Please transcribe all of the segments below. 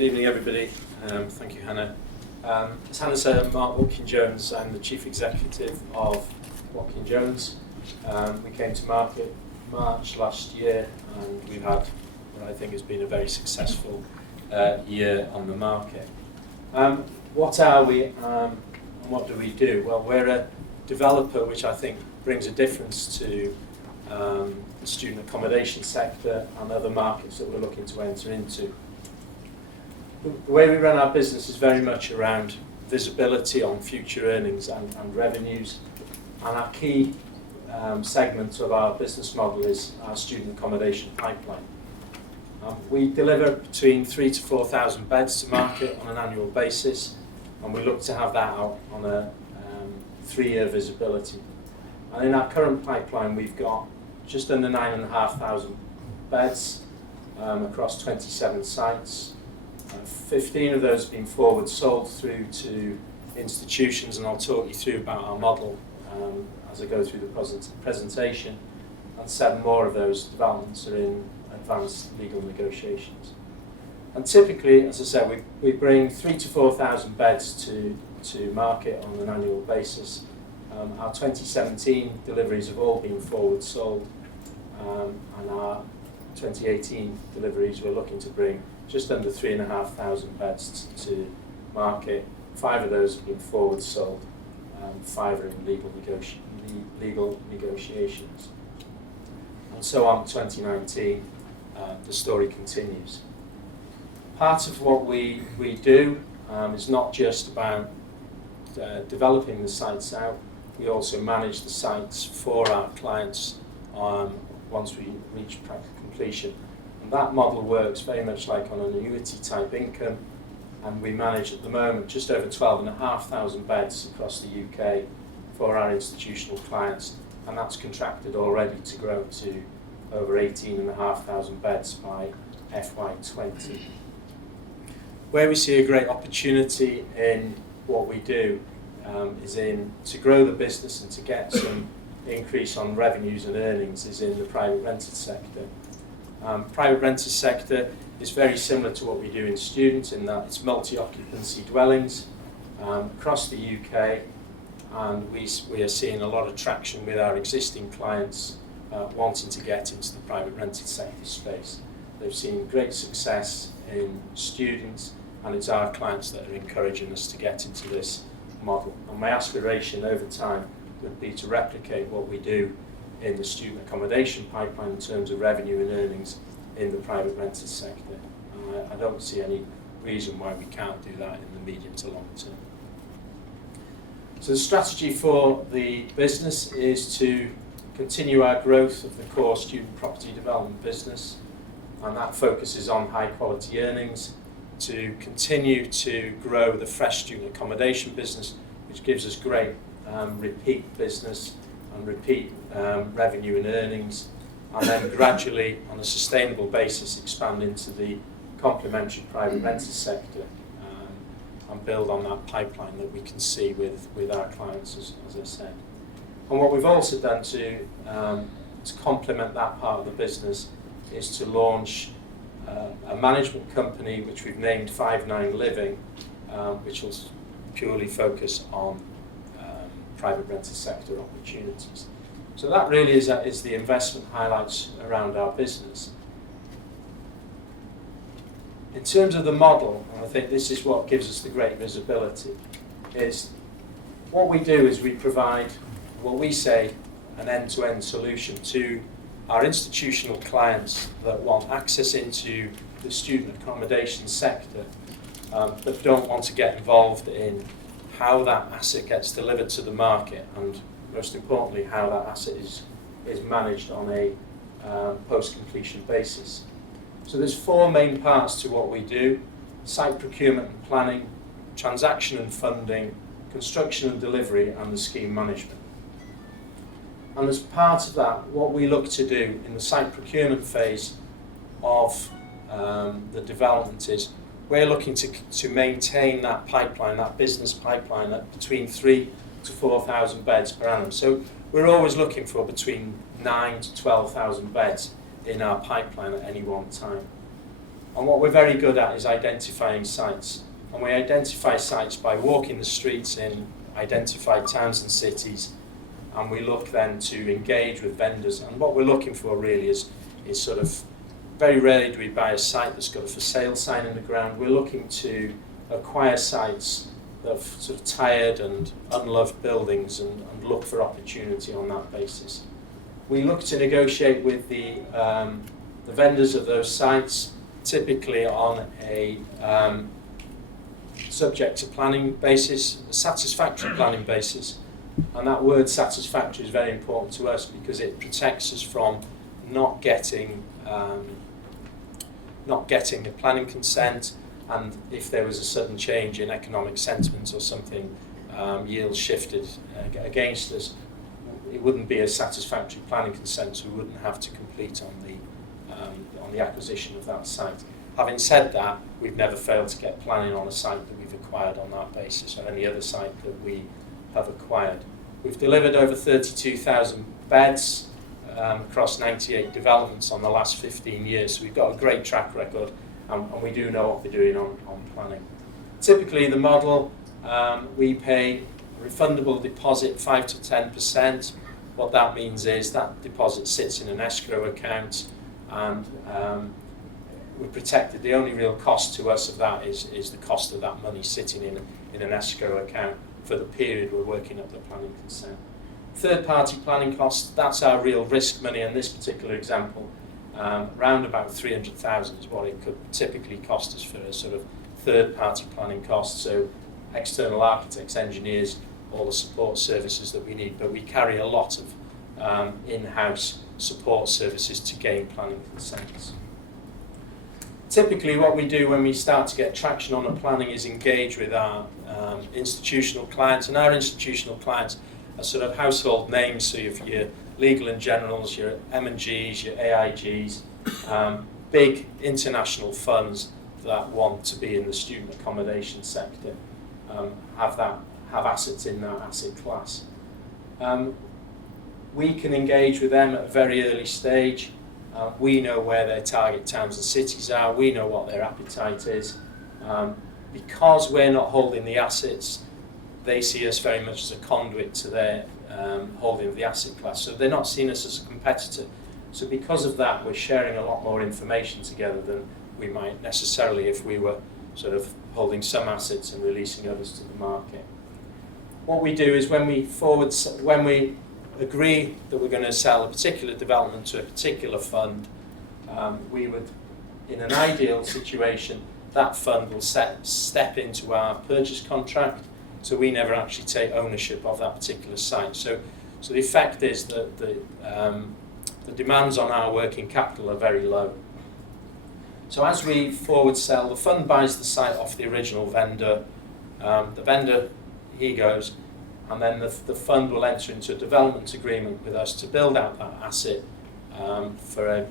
Good evening, everybody. Thank you, Hannah. As Hannah said, I'm Mark Watkin-Jones. I'm the Chief Executive of Watkin-Jones. We came to market March last year, and we've had what I think has been a very successful year on the market. What are we and what do we do? Well, we're a developer which I think brings a difference to the student accommodation sector and other markets that we're looking to enter into. The way we run our business is very much around visibility on future earnings and revenues, and our key segment of our business model is our student accommodation pipeline. We deliver between 3,000 to 4,000 beds to market on an annual basis, and we look to have that out on a 3-year visibility. And in our current pipeline, we've got just under 9,500 beds across 27 sites. 15 of those have been forward sold through to institutions, and I'll talk you through about our model as I go through the presentation. And 7 more of those developments are in advanced legal negotiations. And typically, as I said, we bring 3,000 to 4,000 beds to market on an annual basis. Our 2017 deliveries have all been forward sold, and our 2018 deliveries we're looking to bring just under 3,500 beds to market. 5 of those have been forward sold, 5 are in legal negotiations. And so on 2019, the story continues. Part of what we do is not just about developing the sites out, we also manage the sites for our clients once we reach practical completion. And that model works very much like on an annuity type income, and we manage at the moment just over 12,500 beds across the UK for our institutional clients, and that's contracted already to grow to over 18,500 beds by FY20. Where we see a great opportunity in what we do is to grow the business and to get some increase on revenues and earnings is in the private rented sector. Private rented sector is very similar to what we do in students in that it's multi-occupancy dwellings across the UK, and we are seeing a lot of traction with our existing clients wanting to get into the private rented sector space. They've seen great success in students, and it's our clients that are encouraging us to get into this model. And my aspiration over time would be to replicate what we do in the student accommodation pipeline in terms of revenue and earnings in the private rented sector. I don't see any reason why we can't do that in the medium to long term. So the strategy for the business is to continue our growth of the core student property development business, and that focuses on high quality earnings, to continue to grow the fresh student accommodation business, which gives us great repeat business and repeat revenue and earnings, and then gradually on a sustainable basis expand into the complementary private rented sector and build on that pipeline that we can see with our clients, as I said. And what we've also done to complement that part of the business is to launch a management company which we've named 59 Living, which will purely focus on private rented sector opportunities. So that really is the investment highlights around our business. In terms of the model, and I think this is what gives us the great visibility, is what we do is we provide what we say an end-to-end solution to our institutional clients that want access into the student accommodation sector, but don't want to get involved in how that asset gets delivered to the market, and most importantly how that asset is managed on a post-completion basis. So there's 4 main parts to what we do: site procurement and planning, transaction and funding, construction and delivery, and the scheme management. And as part of that, what we look to do in the site procurement phase of the development is we're looking to maintain that pipeline, that business pipeline, at between 3,000 to 4,000 beds per annum. So we're always looking for between 9,000 to 12,000 beds in our pipeline at any one time. And what we're very good at is identifying sites. And we identify sites by walking the streets in identified towns and cities, and we look then to engage with vendors. And what we're looking for really is sort of, very rarely do we buy a site that's got a for sale sign in the ground. We're looking to acquire sites that have sort of tired and unloved buildings and look for opportunity on that basis. We look to negotiate with the vendors of those sites, typically on a subject to planning basis, a satisfactory planning basis. And that word satisfactory is very important to us because it protects us from not getting the planning consent, and if there was a sudden change in economic sentiment or something, yields shifted against us, it wouldn't be a satisfactory planning consent, so we wouldn't have to complete on the acquisition of that site. Having said that, we've never failed to get planning on a site that we've acquired on that basis, or any other site that we have acquired. We've delivered over 32,000 beds across 98 developments on the last 15 years, so we've got a great track record, and we do know what we're doing on planning. Typically the model, we pay a refundable deposit 5 to 10%. What that means is that deposit sits in an escrow account, and we're protected. The only real cost to us of that is the cost of that money sitting in an escrow account for the period we're working up the planning consent. Third-party planning costs, that's our real risk money in this particular example. Around about 300,000 is what it could typically cost us for a sort of third-party planning cost, so external architects, engineers, all the support services that we need, but we carry a lot of in-house support services to gain planning consents. Typically what we do when we start to get traction on a planning is engage with our institutional clients, and our institutional clients are sort of household names, so you have your Legal and Generals, your M&Gs, your AIGs, big international funds that want to be in the student accommodation sector, have assets in that asset class. We can engage with them at a very early stage. We know where their target towns and cities are, we know what their appetite is. Because we're not holding the assets, they see us very much as a conduit to their holding of the asset class. So they're not seeing us as a competitor. So because of that, we're sharing a lot more information together than we might necessarily if we were sort of holding some assets and releasing others to the market. What we do is when we agree that we're going to sell a particular development to a particular fund, we would, in an ideal situation, that fund will step into our purchase contract, so we never actually take ownership of that particular site. So the effect is that the demands on our working capital are very low. So as we forward sell, the fund buys the site off the original vendor. The vendor, he goes, and then the fund will enter into a development agreement with us to build out that asset for a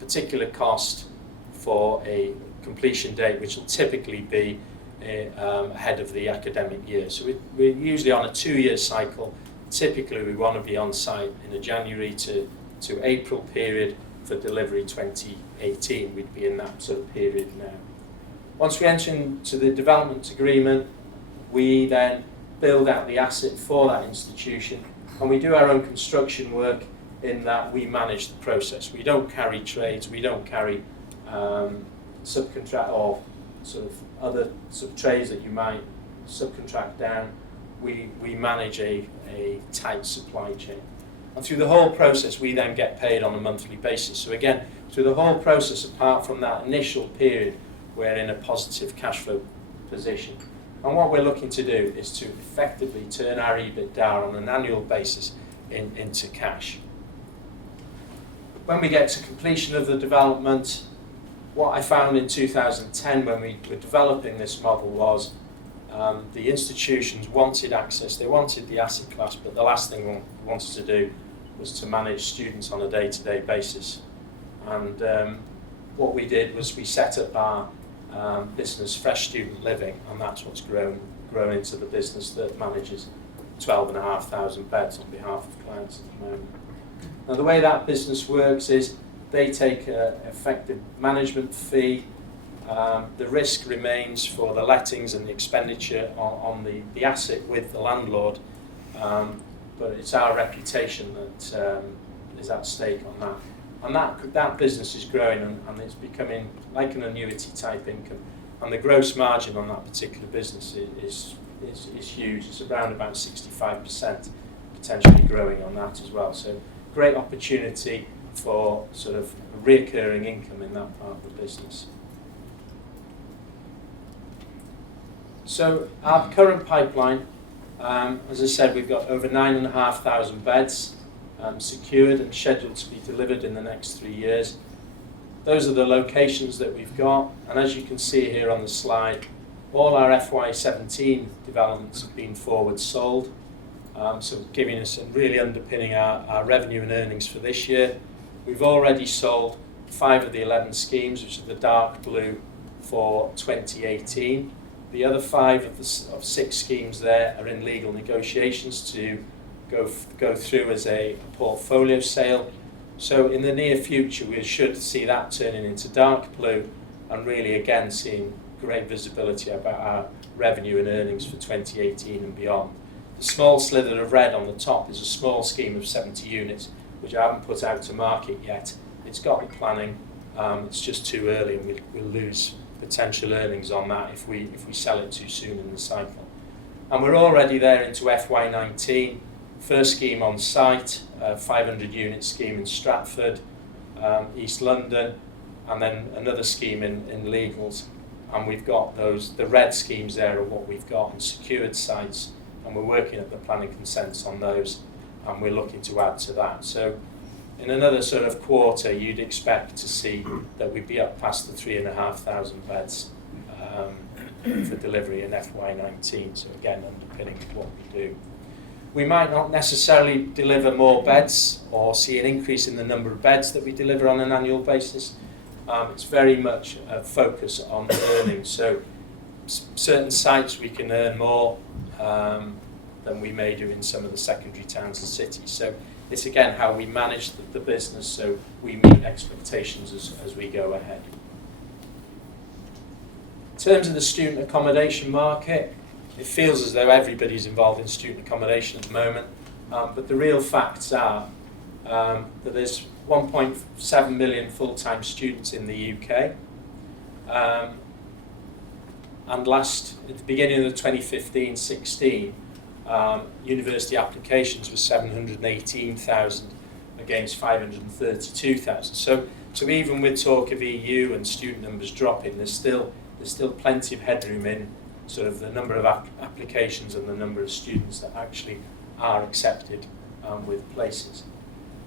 particular cost for a completion date, which will typically be ahead of the academic year. So we're usually on a 2-year cycle. Typically we want to be on site in a January to April period for delivery 2018. We'd be in that sort of period now. Once we enter into the development agreement, we then build out the asset for that institution, and we do our own construction work in that we manage the process. We don't carry trades, we don't carry subcontract or sort of other sort of trades that you might subcontract down. We manage a tight supply chain. And through the whole process, we then get paid on a monthly basis. So again, through the whole process, apart from that initial period, we're in a positive cash flow position. And what we're looking to do is to effectively turn our EBITDA on an annual basis into cash. When we get to completion of the development, what I found in 2010 when we were developing this model was the institutions wanted access, they wanted the asset class, but the last thing we wanted to do was to manage students on a day-to-day basis. And what we did was we set up our business Fresh Student Living, and that's what's grown into the business that manages 12,500 beds on behalf of clients at the moment. Now the way that business works is they take an effective management fee The risk remains for the lettings and the expenditure on the asset with the landlord, but it's our reputation that is at stake on that. And that business is growing, and it's becoming like an annuity type income. And the gross margin on that particular business is huge. It's around about 65%, potentially growing on that as well. So great opportunity for sort of reoccurring income in that part of the business. So our current pipeline, as I said, we've got over 9,500 beds secured and scheduled to be delivered in the next 3 years. Those are the locations that we've got, and as you can see here on the slide, all our FY17 developments have been forward sold, so giving us and really underpinning our revenue and earnings for this year. We've already sold 5 of the 11 schemes, which are the dark blue, for 2018. The other 5 of 6 schemes there are in legal negotiations to go through as a portfolio sale. So in the near future we should see that turning into dark blue, and really again seeing great visibility about our revenue and earnings for 2018 and beyond. The small slither of red on the top is a small scheme of 70 units, which I haven't put out to market yet. It's got the planning, it's just too early, and we'll lose potential earnings on that if we sell it too soon in the cycle. And we're already there into FY19. First scheme on site, 500 unit scheme in Stratford, East London, and then another scheme in legals. And we've got the red schemes there are what we've got on secured sites, and we're working at the planning consents on those, and we're looking to add to that. So in another sort of quarter, you'd expect to see that we'd be up past the 3,500 beds for delivery in FY19. So again, underpinning what we do. We might not necessarily deliver more beds or see an increase in the number of beds that we deliver on an annual basis. It's very much a focus on earnings. So certain sites we can earn more than we may do in some of the secondary towns and cities. So it's again how we manage the business so we meet expectations as we go ahead. In terms of the student accommodation market, it feels as though everybody's involved in student accommodation at the moment, but the real facts are that there's 1.7 million full-time students in the UK, and at the beginning of the 2015-16, university applications were 718,000 against 532,000. So even with talk of EU and student numbers dropping, there's still plenty of headroom in sort of the number of applications and the number of students that actually are accepted with places.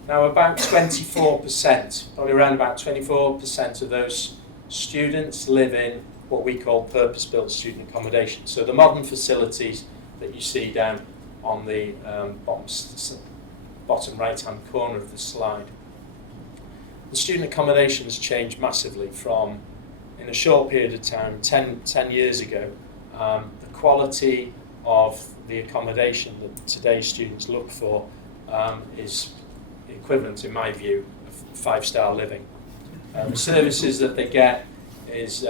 Now about 24%, probably around about 24% of those students live in what we call purpose-built student accommodation. So the modern facilities that you see down on the bottom right-hand corner of the slide. The student accommodation has changed massively from, in a short period of time, 10 years ago, the quality of the accommodation that today's students look for is equivalent, in my view, of 5-star living. The services that they get is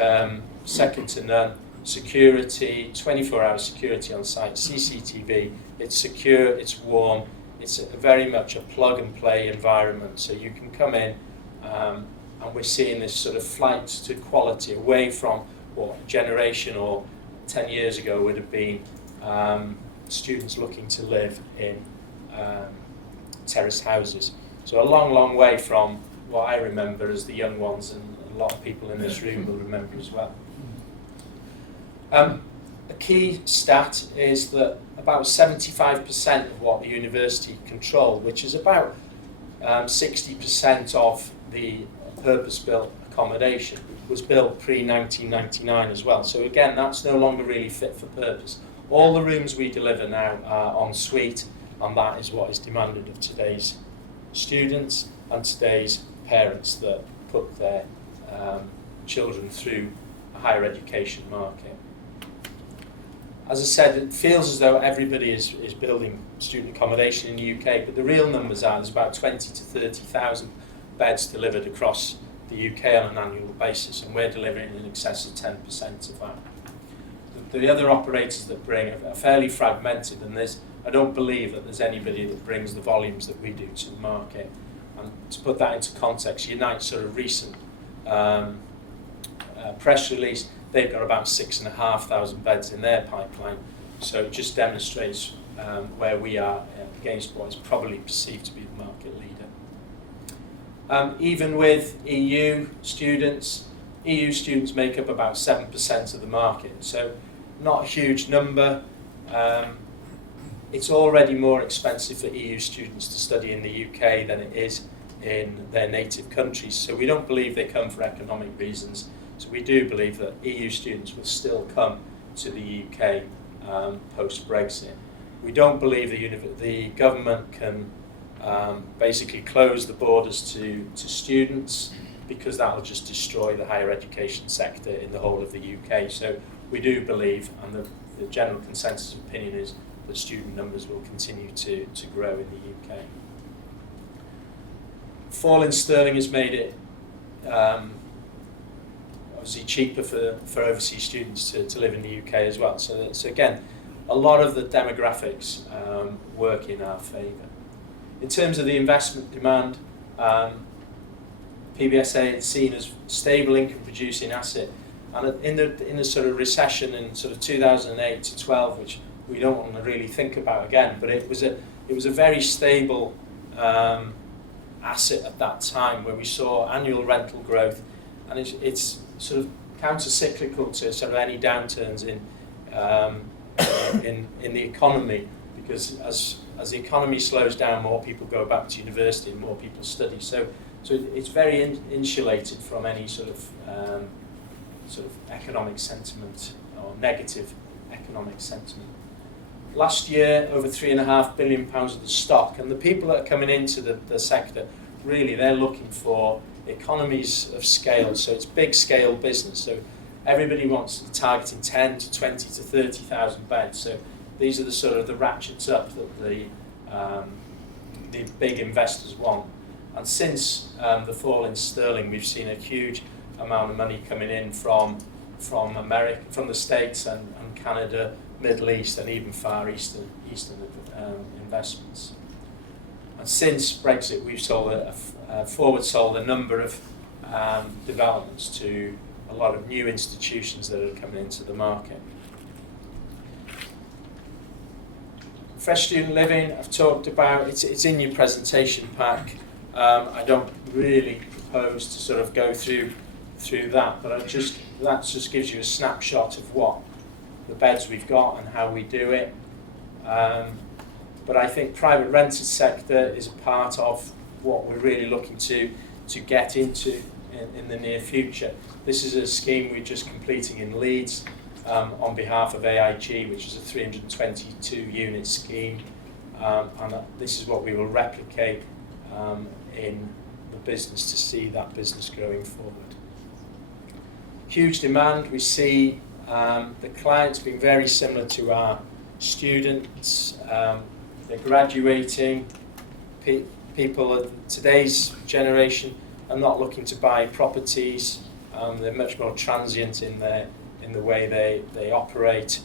second to none. Security, 24-hour security on site, CCTV, it's secure, it's warm, it's very much a plug-and-play environment. So you can come in and we're seeing this sort of flight to quality away from what a generation or 10 years ago would have been students looking to live in terrace houses. So a long, long way from what I remember as the young ones, and a lot of people in this room will remember as well. A key stat is that about 75% of what the university controlled, which is about 60% of the purpose-built accommodation, was built pre-1999 as well. So again, that's no longer really fit for purpose. All the rooms we deliver now are en suite, and that is what is demanded of today's students and today's parents that put their children through a higher education market. As I said, it feels as though everybody is building student accommodation in the UK, but the real numbers are there's about 20 to 30,000 beds delivered across the UK on an annual basis, and we're delivering in excess of 10% of that. The other operators that bring are fairly fragmented, and I don't believe that there's anybody that brings the volumes that we do to the market. And to put that into context, Unite's sort of recent press release, they've got about 6,500 beds in their pipeline, so it just demonstrates where we are against what is probably perceived to be the market leader. Even with EU students make up about 7% of the market, so not a huge number. It's already more expensive for EU students to study in the UK than it is in their native countries, so we don't believe they come for economic reasons. So we do believe that EU students will still come to the UK post-Brexit. We don't believe the government can basically close the borders to students, because that will just destroy the higher education sector in the whole of the UK. So we do believe, and the general consensus opinion is, that student numbers will continue to grow in the UK. Fall in sterling has made it obviously cheaper for overseas students to live in the UK as well. So again, a lot of the demographics work in our favour. In terms of the investment demand, PBSA is seen as stable income producing asset, and in the sort of recession in sort of 2008 to 12, which we don't want to really think about again, but it was a very stable asset at that time, where we saw annual rental growth, and it's sort of counter-cyclical to sort of any downturns in the economy, because as the economy slows down, more people go back to university and more people study. So it's very insulated from any sort of economic sentiment or negative economic sentiment. Last year, over £3.5 billion of the stock, and the people that are coming into the sector, really they're looking for economies of scale. So it's big scale business. So everybody wants to targeting 10 to 20 to 30,000 beds. So these are the sort of the ratchets up that the big investors want. And since the fall in sterling, we've seen a huge amount of money coming in from America, from the States and Canada, Middle East, and even Far Eastern investments. And since Brexit, we've forward sold a number of developments to a lot of new institutions that are coming into the market. Fresh student living, I've talked about, it's in your presentation pack. I don't really propose to sort of go through that, but that just gives you a snapshot of what the beds we've got and how we do it. But I think private rented sector is a part of what we're really looking to get into in the near future. This is a scheme we're just completing in Leeds on behalf of AIG, which is a 322 unit scheme, and this is what we will replicate in the business to see that business growing forward. Huge demand. We see the clients being very similar to our students. They're graduating. People of today's generation are not looking to buy properties. They're much more transient in the way they operate,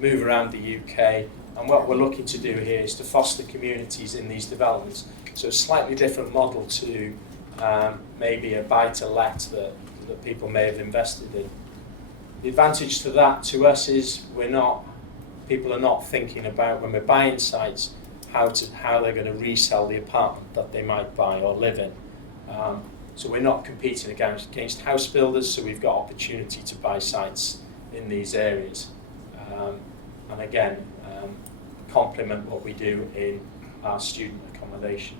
move around the UK. And what we're looking to do here is to foster communities in these developments. So a slightly different model to maybe a buy-to-let that people may have invested in. The advantage to that to us is people are not thinking about, when we're buying sites, how they're going to resell the apartment that they might buy or live in. So we're not competing against house builders, so we've got opportunity to buy sites in these areas. And again, complement what we do in our student accommodation.